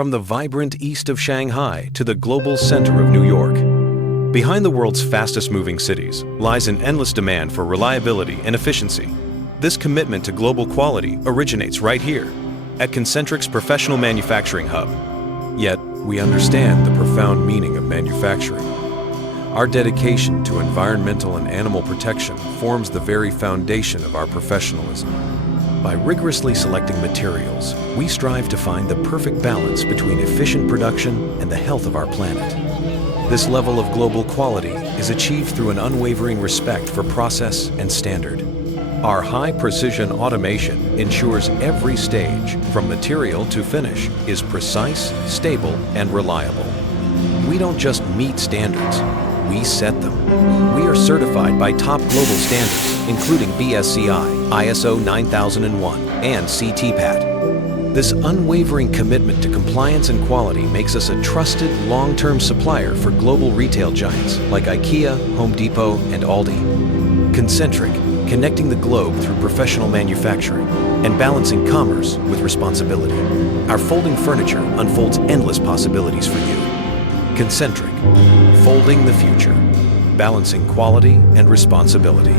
From the vibrant east of Shanghai to the global center of New York, behind the world's fastest-moving cities lies an endless demand for reliability and efficiency. This commitment to global quality originates right here, at Concentric's professional manufacturing hub. Yet, we understand the profound meaning of manufacturing. Our dedication to environmental and animal protection forms the very foundation of our professionalism. By rigorously selecting materials, we strive to find the perfect balance between efficient production and the health of our planet. This level of global quality is achieved through an unwavering respect for process and standard. Our high-precision automation ensures every stage, from material to finish, is precise, stable, and reliable. We don't just meet standards, we set them. We are certified by top global standards, including BSCI, ISO 9001, and CTPAT. This unwavering commitment to compliance and quality makes us a trusted, long-term supplier for global retail giants like IKEA, Home Depot, and ALDI. Concentric, connecting the globe through professional manufacturing and balancing commerce with responsibility. Our folding furniture unfolds endless possibilities for you. Concentric, folding the future, balancing quality and responsibility.